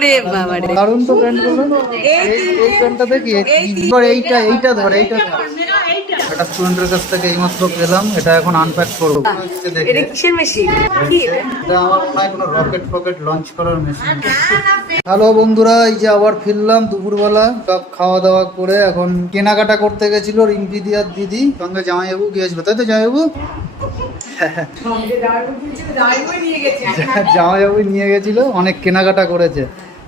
ওরে বাবা রে দারুণ তো প্যান্টগুলো এই এই প্যান্টটা দেখি এবার এইটা এইটা ধর এইটা ধর। এটা স্টুডেন্টের কাছ থেকে এইমাত্র পেলাম এটা এখন আনপ্যাক করব। এটা কিসের মেশিন কি এটা? এটা আমার মনে হয় কোনো রকেট ফকেট লঞ্চ করার মেশিন হ্যালো বন্ধুরা এই যে আবার ফিরলাম দুপুরবেলা সব খাওয়া দাওয়া করে এখন কেনাকাটা করতে গেছিল রিম্পি দিয়ার দিদি সঙ্গে জামাইবাবু গিয়েছিল তাই তো জামাইবাবু? জামাইবাবু নিয়ে গেছিল অনেক কেনাকাটা করেছে।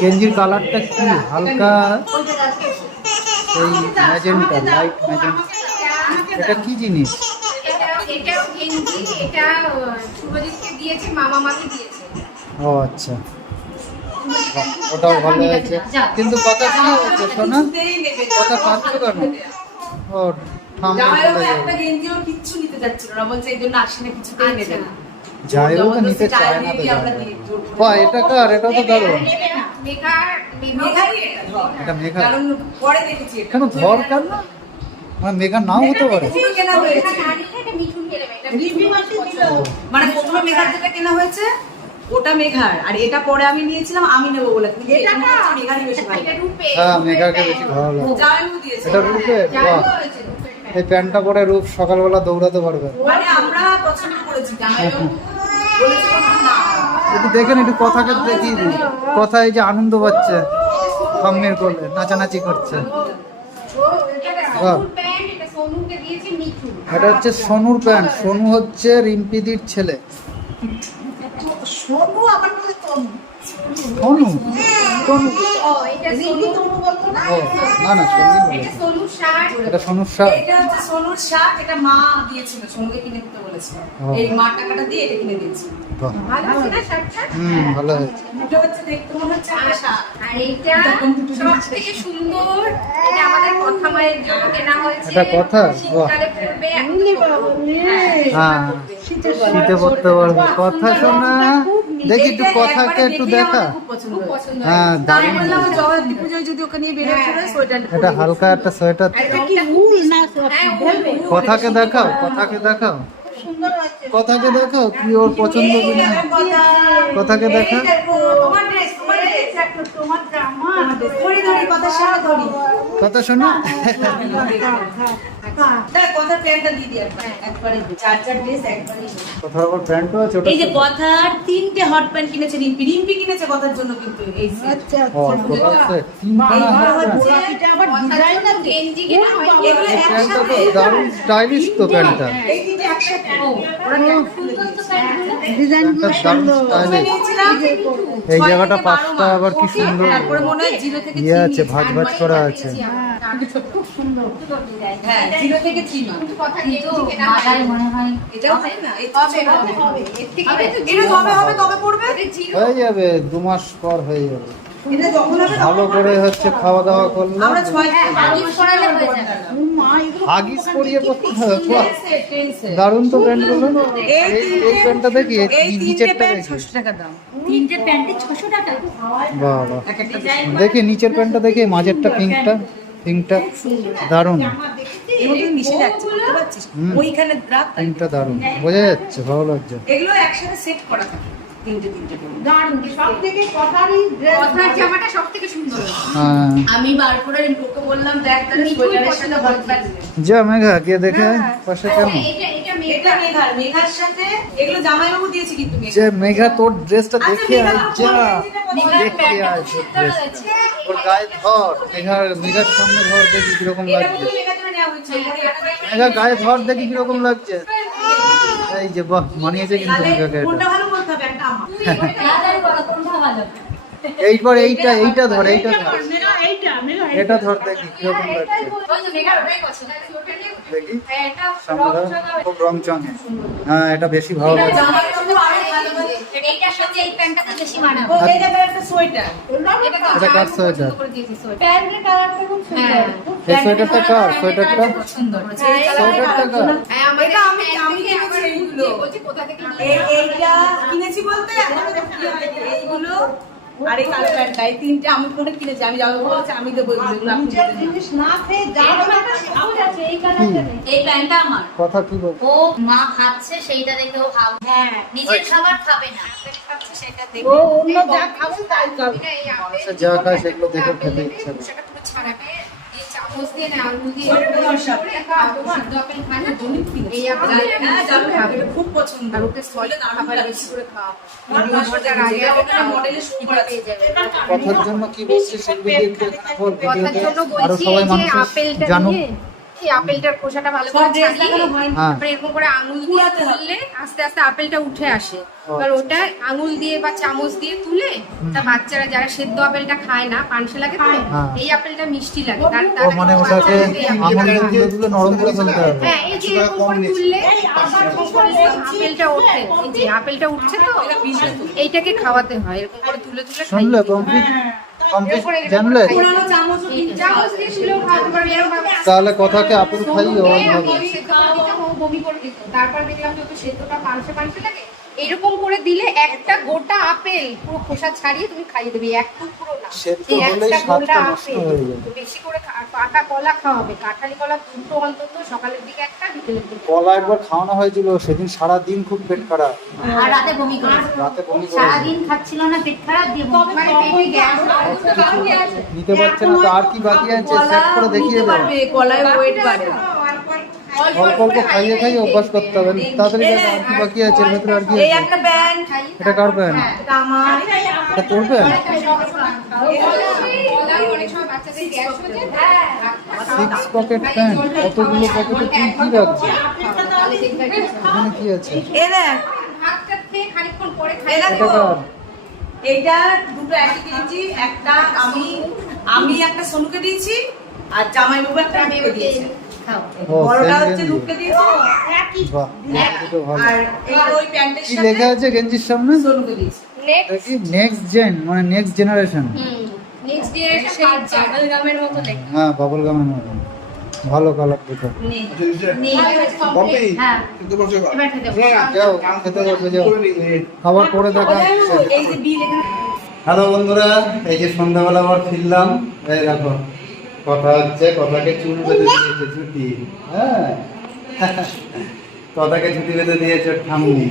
গেঞ্জির কালারটা কি? হালকা এই ম্যাজেন্টা লাইট ম্যাজেন্টা। এটা কি জিনিস? ও আচ্ছা। ওটাও ভালো আছে কিন্তু কথা কি হচ্ছে শোনা? কথা পাচ্ছ কেন? ও ঠান্ডা কিচ্ছু নিতে যাচ্ছিল না বলছে এই জন্য আসেনি কিছুতেই নেবে না। জামাইবাবু তো নিতে চায় না তো করে? এটা তো দারুণ। এটা। মেঘা। দেখেছি কেন না। মানে মেঘা নাও হতে পারে। মানে প্রথমে মেঘার যেটা কেনা হয়েছে ওটা মেঘার। আর এটা পরে আমি নিয়েছিলাম আমি নেব বলে। কিন্তু এটা হচ্ছে মেঘারই বেশি ভালো। হ্যাঁ মেঘাকে বেশি ভালো লাগে। এটা রূপে যাই বাহ। হয়েছে রূপের এই প্যান্টটা পরে রূপ সকালবেলা দৌড়াতে পারবে। মানে আমরা পছন্দ করেছি। একটু দেখেন একটু কথাকে দেখিয়ে দিই। কথা এই যে আনন্দ পাচ্ছে সঙ্গের করলে নাচানাচি করছে। এটা হচ্ছে সোনুর প্যান্ট। সোনু হচ্ছে রিম্পিদির ছেলে। সোনু সোনু সোনু ও এটা সোনু তনু বলতো না না না সোনু এটা সোনুর শার্ট এটা সোনুর শার্ট এটা হচ্ছে সোনুর শার্ট এটা মা দিয়েছিল সোনুকে কিনে দিতে বলেছিল এই মা টাকাটা দিয়ে এটা কিনে দিয়েছি ভালো আছে না শার্টটা হুম ভালো হয়েছে এটা হচ্ছে দেখতে মনে হচ্ছে আশা আর সুন্দর এটা আমাদের কথা মায়ের জন্য কেনা হয়েছে এটা কথা? শীতকালে হ্যাঁ। হ্যাঁ শীতে পড়তে পারবে কথা শোনা দেখি একটু এইটা কথাকে একবারে একটু দেখেই দেখা আমাদের খুব পছন্দ খুব হয়েছে। পছন্দ হ্যাঁ হয়েছে। তাই দারুণ বললাম হয়েছে। জগদ্দীপ পুজোয় যদি ওকে নিয়ে বেরোচ্ছিল সোয়েটার এটা হালকা একটা সোয়েটার আর এটা কি উল না হ্যাঁ উল কথাকে দেখাও কথাকে দেখাও কথাকে দেখাও কি ওর পছন্দ কিনা? কথাকে দেখা। তোমার ড্রেস তোমার ড্রেস তোমার জামা ধরি ধরি কথা সারা ধরি। কথা শোনো। দেখ কথা প্যান্টটা দিয়ে দি একবারে চার চার ড্রেস একবারে কথার আবার প্যান্টও আছে ওটা এই যে কথার তিনটে হট প্যান্ট কিনেছে রিম্পি। রিম্পি কিনেছে কথার জন্য কিন্তু এই আচ্ছা। এটা আবার ডিজাইন গেঞ্জি কেনা একসাথে দারুণ স্টাইলিশ তো প্যান্টটা। এই তিনটে একসাথে। এই জায়গাটা পাঁচটা আবার কি সুন্দর। ইয়ে আছে, ভাজ ভাজ করা আছে। হ্যাঁ যাবে, দু মাস পর হয়ে যাবে। ভালো করে হচ্ছে খাওয়া দাওয়া করলে আমরা হাগিস হয়ে পরিয়ে দারুণ তো প্যান্টগুলো এই প্যান্টটা দেখি ছশো টাকা বাহ বাহ দেখি নিচের প্যান্টটা দেখি মাঝেরটা পিঙ্কটা পিঙ্কটা দারুণ। ওইখানে দারুণ। বোঝা যাচ্ছে ভালো লাগছে। এগুলো একসাথে সেট করা থাকে। তিনটে তিনটে করে সব থেকে কথারই কথার জামাটা সব থেকে সুন্দর। হ্যাঁ। আমি বার করে রিম্পুকে বললাম দেখ তাহলে সোয়েটারের সাথে হট যা মেঘা গিয়ে দেখে পাশে কেমন? এটা এটা এটা মেয়েটা মেঘার মেঘার সাথে এগুলো জামাইবাবু দিয়েছে কিন্তু মেঘা। যে মেঘা তোর ড্রেসটা আচ্ছা, দেখে আয় যা। দেখে আয় ওর গায়ে ধর মেঘার মেঘার সামনে ধর দেখি কীরকম লাগছে। মেঘা গায়ে ধর দেখি কীরকম লাগছে। এই যে বাহ মানিয়েছে কিন্তু এটা। কোনটা ভালো বলতে হবে? একটা আমার এইবার এইটা এইটা ধর এইটা ধর। এটা ধর দেখি কীরকম লাগছে ওই যে মেঘার ওটাই পছন্দ ওটা নিয়ে দেখি। হ্যাঁ, খুব রং চঙে। হ্যাঁ এটা বেশি ভালো এটা লাগে জামার জন্য আরও ভালো লাগে। এইটার সাথে এই প্যান্টটাতে বেশি মানাবে। ও, এই একটা সোয়েটার এটা কার সোয়েটার? প্যান্টের কালারটা খুব সুন্দর হ্যাঁ। এই সোয়েটারটা কার সোয়েটারটা সুন্দর সোয়েটারটা কার হ্যাঁ, এটা আমি- আমি কিনেছি এইগুলো। এইটা কিনেছি বলতে। এইগুলো আর এই কালো প্যান্টটা এই তিনটে আমি ফোনে কিনেছি আমি যাব বলছি আমি দেবো এগুলো। জিনিস না খেয়ে এই প্যান্টটা আমার। কথা কি বল? ও মা খাচ্ছে সেইটা দেখে ও খাবে। হ্যাঁ। নিজের খাবার খাবে না। ও অন্য যা খাবে তাই খাবে। যা খায় সেগুলো দেখে খেতে ইচ্ছা করে। খাব, হ্যাঁ, পছন্দ সুপার আছে কথার জন্য কি আরও সবাই মানুষ আপেলটা জানুক। এই আপেলটার খোসাটা ভালো করে ছাড়িয়ে হ্যাঁ। তারপরে এরকম করে আঙুল দিয়ে তুললে আস্তে আস্তে আপেলটা উঠে আসে। এবার ওটা আঙুল দিয়ে বা চামচ দিয়ে তুলে তা বাচ্চারা যারা সেদ্ধ আপেলটা খায় না পানসে লাগে তো হ্যাঁ। এই আপেলটা মিষ্টি লাগে। তার তার মানে ওটাকে আঙুল দিয়ে তুলে নরম করে ফেলতে হবে। হ্যাঁ এই যে এরকম করে তুললে আপেলটা ওঠে। এই যে আপেলটা উঠছে তো এইটাকে খাওয়াতে হয়। এরকম করে তুলে তুলে শুনলে কমপ্লিট জানলে? তাহলে কথাকে আপন খাইও। তারপর দেখলাম যত সেদ্ধটা পানসে পানসে লাগে। এরকম করে দিলে একটা গোটা আপেল পুরো খোসা ছাড়িয়ে তুমি খাইয়ে দেবে এক টুকরো না। এই একটা গোটা আপেল। বেশি করে খা- আর কলা খাওয়াবে কাঁঠালি কলা দুটো অন্তত সকালের দিকে একটা বিকেলের দিকে কলা একবার খাওয়ানো হয়েছিল সেদিন সারা দিন খুব পেট খারাপ। আর রাতে বমি করে। রাতে বমি করে। সারাদিন খাচ্ছিল না পেট খারাপ দিয়ে বমি মানে পেটে গ্যাস। নিতে পারছে না তো আর কি বাকি আছে? সেট করে দেখিয়ে নিতে কলায় ওয়েট বাড়ে। অল্প অল্প খাইয়ে খাইয়ে অভ্যাস করতে হবে। তাড়াতাড়ি দেখো আর কি বাকি আছে এর ভেতরে আর কি আছে? এটা কার প্যান্ট এটা আমার তোর প্যান্ট অনেক সময় বাচ্চাদের গ্যাস হয়ে যায় সিক্স পকেট প্যান্ট কতগুলো পকেটে কি এখানে কি আছে? এটা কার? এইটা দুটো একই কিনেছি একটা আমি আমি একটা সোনুকে দিয়েছি আর জামাই বাবু একটা দিয়েছে। বড়টা হচ্ছে রূপকে দিয়েছে। ভালো। আর ওই প্যান্টের সাথে লেখা আছে গেঞ্জির সামনে? সোনুকে দিয়েছে। নেক্সট জেন মানে নেক্সট জেনারেশন নেক্সট জেনারেশন সেই গামের মতো লেখা। হ্যাঁ বাবল গামের মতো। ভালো কালার দেখো হ্যাঁ। এবার খেতে বসো। যাও খেতে বসে যাও। খাবার পরে দেখা। হচ্ছে এই যে বিল এখানে। হ্যালো বন্ধুরা এই যে সন্ধ্যাবেলা আবার ফিরলাম। এই দেখো কথা হচ্ছে, কথাকে চুল বেঁধে দিয়েছে ছুটি হ্যাঁ? কথাকে ছুটি বেঁধে দিয়েছে ঠাম্মি।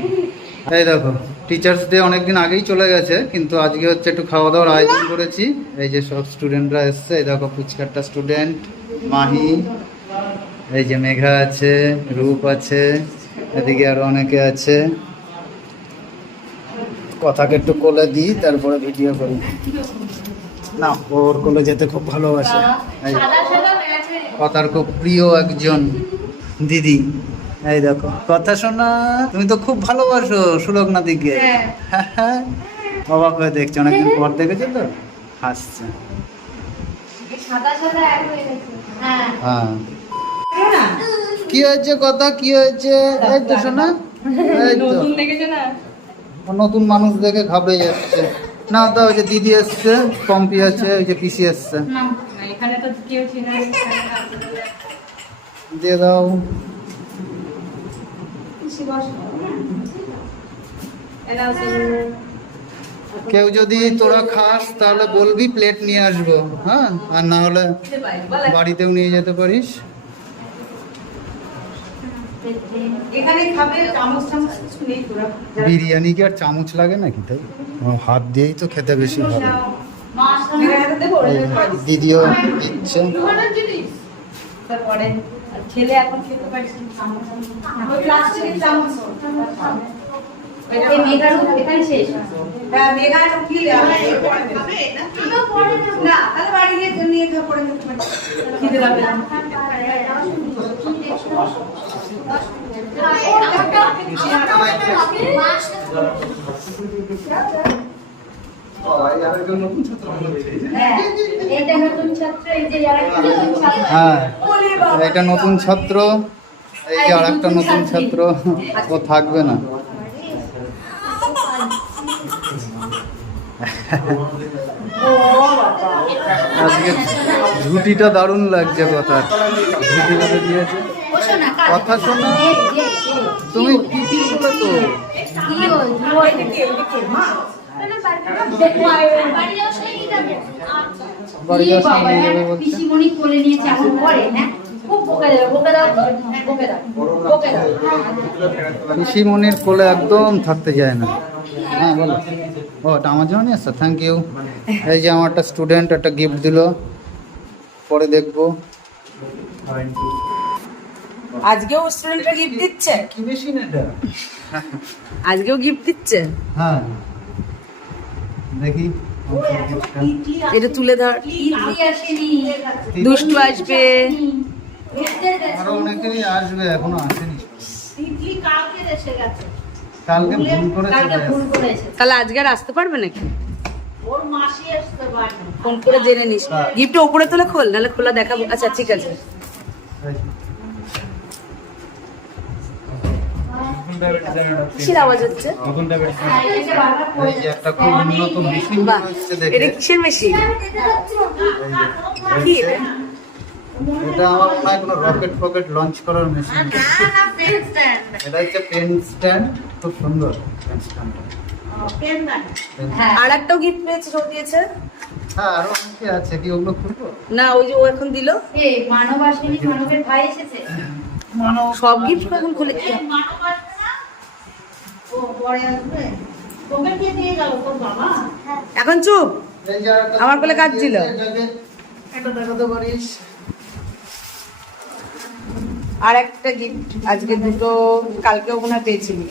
এই দেখো টিচার্স ডে অনেকদিন আগেই চলে গেছে, কিন্তু আজকে হচ্ছে একটু খাওয়া দাওয়ার আয়োজন করেছি। এই যে সব স্টুডেন্টরা এসছে, এই দেখো পুচকারটা স্টুডেন্ট মাহি, এই যে মেঘা আছে, রূপ আছে, এদিকে আরও অনেকে আছে। কথাকে একটু কোলে দিই, তারপরে ভিডিও করি। না ওর কোলে যেতে খুব ভালোবাসে। কথার খুব প্রিয় একজন দিদি। এই দেখো। কথা শোনা তুমি তো খুব ভালোবাসো সুলগ্না দিকে। হ্যাঁ। অবাক হয়ে দেখছ অনেকদিন পর দেখেছ তো? হাসছে। হয়ে। কি হয়েছে কথা? কি হয়েছে? এই তো শোনা। নতুন মানুষ দেখে ঘাবড়ে যাচ্ছে। না তো ওই যে দিদি এসছে পম্পি আছে ওই যে পিসি এসছে। দিয়ে দাও। কেউ যদি তোরা খাস তাহলে বলবি প্লেট নিয়ে আসব হ্যাঁ? আর না হলে বাড়িতেও নিয়ে যেতে পারিস এখানে খাবে চামচ চামচ কিছু নেই তোরা বিরিয়ানি কি আর চামচ লাগে নাকি তাই? হাত দিয়েই তো খেতে বেশি ভালো। দিদিও দিচ্ছে। ছেলে এখন খেতে পারছে এখানে শেষ। হ্যাঁ মেঘার কি না? তাহলে বাড়ি গিয়ে নিয়ে খা পরে পারি খিদে লাগবে না। হ্যাঁ এইটা নতুন ছাত্র এই যে ছাত্র। হ্যাঁ ওরে এটা নতুন ছাত্র এই যে আর একটা নতুন ছাত্র ও থাকবে না। আজকে ঝুটিটা দারুণ লাগছে কথা দিয়েছে? কথা শোনো। তুমি কি কি বলে তো বাড়ি যাওয়ার নিয়ে যাবে বলছে। পিসিমণি কোলে নিয়েছে এখন হ্যাঁ? পিসিমণির কোলে একদম থাকতে যায় না। হ্যাঁ বলো। ও এটা আমার জন্য নিয়ে আসছো থ্যাংক ইউ এই যে আমার একটা স্টুডেন্ট একটা গিফট দিল। পরে দেখব। আজকেও স্টুডেন্টরা গিফট দিচ্ছে? কি বেশি না এটা? আজকেও গিফট দিচ্ছে? হ্যাঁ। দেখি। এটা তুলে ধর। দুষ্টু আসবে। আরও অনেকেরই আসবে এখনও আসেনি কালকে এসে গেছে। কালকে ভুল করে চলে। তাহলে আজকে আর আসতে পারবে নাকি? ওর মাসি আসতে পারবে ফোন করে জেনে নিস। গিফট উপরে তুলে খোল নাহলে খোলা দেখাবো। আচ্ছা ঠিক আছে। কিসের আওয়াজ হচ্ছে? এটা কিসের মেশিন কি এটা? এটা আমার মনে হয় কোনো রকেট ফকেট লঞ্চ করার মেশিন এটা হচ্ছে পেন স্ট্যান্ড খুব সুন্দর পেন স্ট্যান্ড আর একটাও গিফট পেয়েছে সব দিয়েছে। হ্যাঁ আরও অনেকে আছে কি ওগুলো খুলবো? না ওই যে ও এখন দিল। এ মানব আসেনি মানবের ভাই এসেছে। সব গিফট এখন খুলে কি মানব আসবে না? ও পরে আসবে। তোকে কে দিয়ে গেল? তোর বাবা? এখন চুপ। এই আমার কোলে কাজ ছিল। এটাকে এটা দেখাতে পারিস? আর একটা গিফট আজকে দুটো কালকেও মনে হয় পেয়েছিলি।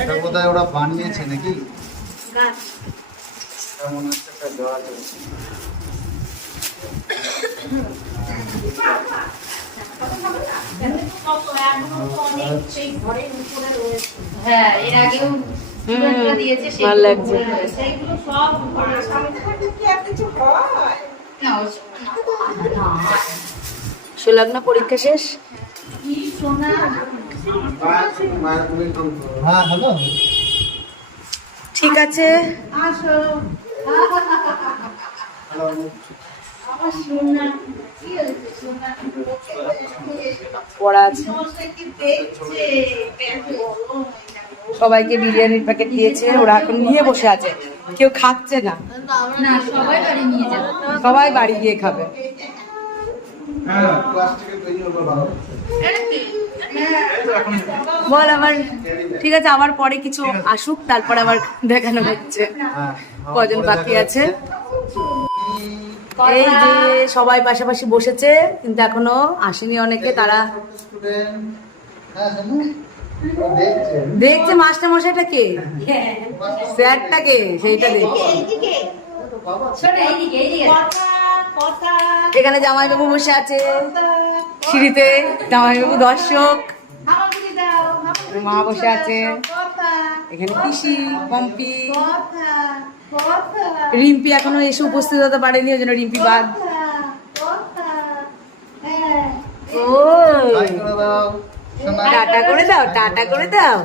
এটা বোধহয় ওরা বানিয়েছে নাকি? এটা হচ্ছে একটা দেওয়া যায়। হ্যাঁ এর আগেও দিয়েছে সেগুলো সব পড়ে রয়েছে। সুলগ্ন পরীক্ষা শেষ? ঠিক আছে। পড়া আছে। সবাইকে বিরিয়ানির প্যাকেট দিয়েছে ওরা এখন নিয়ে বসে আছে। কেউ খাচ্ছে না। সবাই বাড়ি গিয়ে খাবে। বল আবার ঠিক আছে আবার পরে কিছু আসুক তারপর আবার দেখানো হচ্ছে। কজন বাকি আছে? এই যে সবাই পাশাপাশি বসেছে কিন্তু এখনও আসেনি অনেকে তারা হ্যাঁ দেখছে মাস্টার মশাইটা কে? স্যারটা কে? সেইটা দেখছে। এখানে জামাইবাবু বসে আছে সিঁড়িতে। জামাই জামাইবাবু দর্শক। মা বসে আছে। এখানে পিসি পম্পি। কথা কথা। রিম্পি এখনও এসে উপস্থিত হতে পারেনি ওই জন্য রিম্পি বাদ। হ্যাঁ। ও টাটা করে দাও টাটা করে দাও।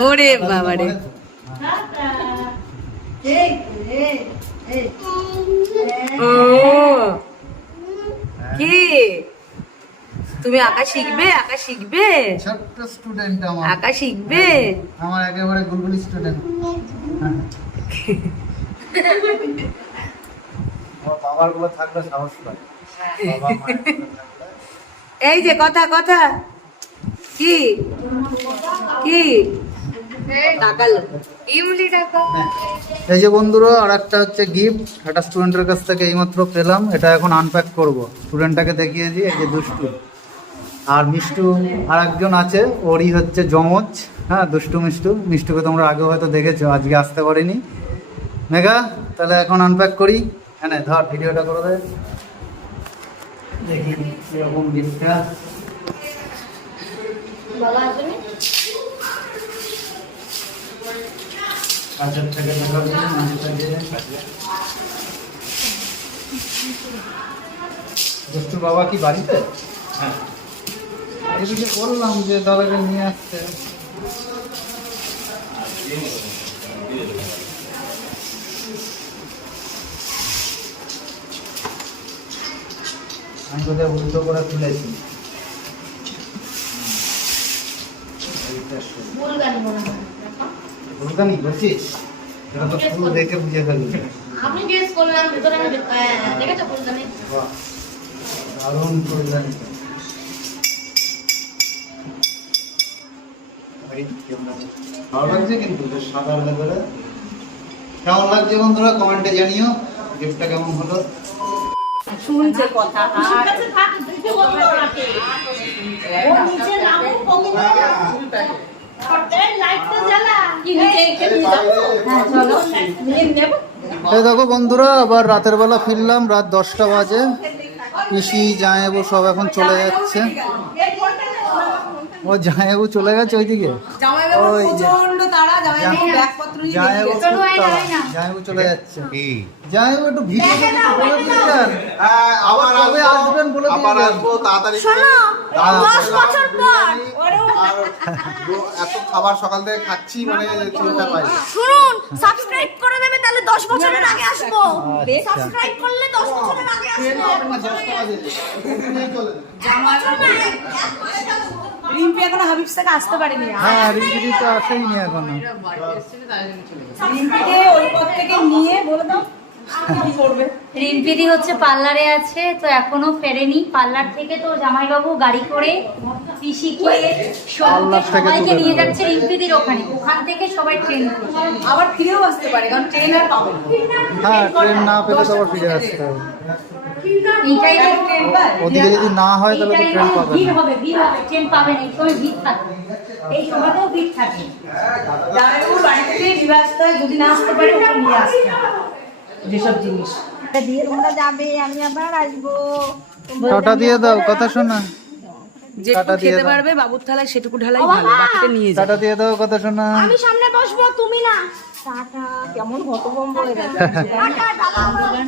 ওরে বাবা রে ও কি? তুমি আঁকা শিখবে আঁকা শিখবে? ছোট্ট স্টুডেন্ট আমার। আঁকা শিখবে? আমার একেবারে গুলগুলি স্টুডেন্ট বাবারগুলো থাকলে সাহস পায়। এই যে কথা কথা। কি? কি? তাকালো ইমলি টাকা এই যে বন্ধুরা আর একটা হচ্ছে গিফট একটা স্টুডেন্টের কাছ থেকে এইমাত্র পেলাম। এটা এখন আনপ্যাক করব। স্টুডেন্টটাকে দেখিয়ে দিই এই যে দুষ্টু। আর মিষ্টু আর একজন আছে। ওরই হচ্ছে জমজ হ্যাঁ দুষ্টু মিষ্টু। মিষ্টুকে তোমরা আগে হয়তো দেখেছ আজকে আসতে পারিনি। মেঘা তাহলে এখন আনপ্যাক করি। হ্যাঁ নে, ধর ভিডিওটা করে দে। দেখি কীরকম গিফটটা দোস্তুর বাবা কি বাড়িতে? হ্যাঁ। এদিকে বললাম যে দাদাকে নিয়ে আসতে। আমি কোথায় উল্টো করে তুলেছি। ভুলকানি বলছিস? এটা তো ফুল দেখে বুঝে ফেলবি। আমি গেস করলাম ভিতরে আমি দেখেছ বুলগানি বাহ, দারুণ ফুলদানি ভালো লাগছে কিন্তু বেশ ভেতরে কেমন লাগছে বন্ধুরা? কমেন্টে জানিও। গিফটটা কেমন হলো? শুনছে কথা আর এই দেখো বন্ধুরা আবার রাতের বেলা ফিরলাম রাত দশটা বাজে। পিসি জামাইবাবু সব এখন চলে যাচ্ছে। ও জামাইবাবু চলে গেছে ওইদিকে? জামাইবাবু ওই প্রচণ্ড জামাইবাবু ব্যাগপত্র নিয়ে জামাইবাবু বেরিয়ে গেছে। খুব তাড়া। জামাইবাবু চলে যাচ্ছে। জামাইবাবু একটু ভিডিও বলে দিয়ে হ্যাঁ, আবার কবে আসবেন বলে আবার আসব তাড়াতাড়ি বছর পর। আর এত খাবার সকাল থেকে খাচ্ছি মানে চিন্তা পাই। শুনুন সাবস্ক্রাইব করে দেবে তাহলে 10 বছরের আগে আসব। আচ্ছা। সাবস্ক্রাইব করলে 10 বছরের আগে আসব। রিম্পি এখনও হাবিব থেকে আসতে পারেনি। হ্যাঁ রিম্পি তো আসেনি এখনও। রিম্পিকে ওই পথ থেকে নিয়ে বলে দাও রিম্পিদি হচ্ছে পার্লারে আছে তো এখনও ফেরেনি। পার্লার থেকে তো জামাইবাবু গাড়ি করে পিসিকে সবাইকে নিয়ে যাচ্ছে রিম্পিদির ওখানে। ওখান থেকে সবাই ট্রেন আবার ফিরেও আসতে পারে কারণ ট্রেন আর পাবে হ্যাঁ ট্রেন না পেলে তো আবার ফিরে আসতে হবে। এই টাইমে ট্রেন পায় ওদিকে যদি না হয় তাহলে তো ট্রেন পাবে ভিড় হবে ভিড় হবে ট্রেন পাবে না এই সময় ভিড় থাকে। এই সময়তেও ভিড় থাকে। জামাইবাবুর বাড়ি আসতে যদি না আসতে পারে নিয়ে আসতে যেসব জিনিস। তোমরা যাবে আমি আবার আসব। টাটা দিয়ে দাও কথা শোনা। যেটুকু খেতে পারবে বাবুর থালায় সেটুকু ঢালাই ভালো বাকিটা নিয়ে টাটা দিয়ে দাও কথা শোনা। আমি সামনে বসবো তুমি না। কেমন হতভম্ব হয়ে গেছে।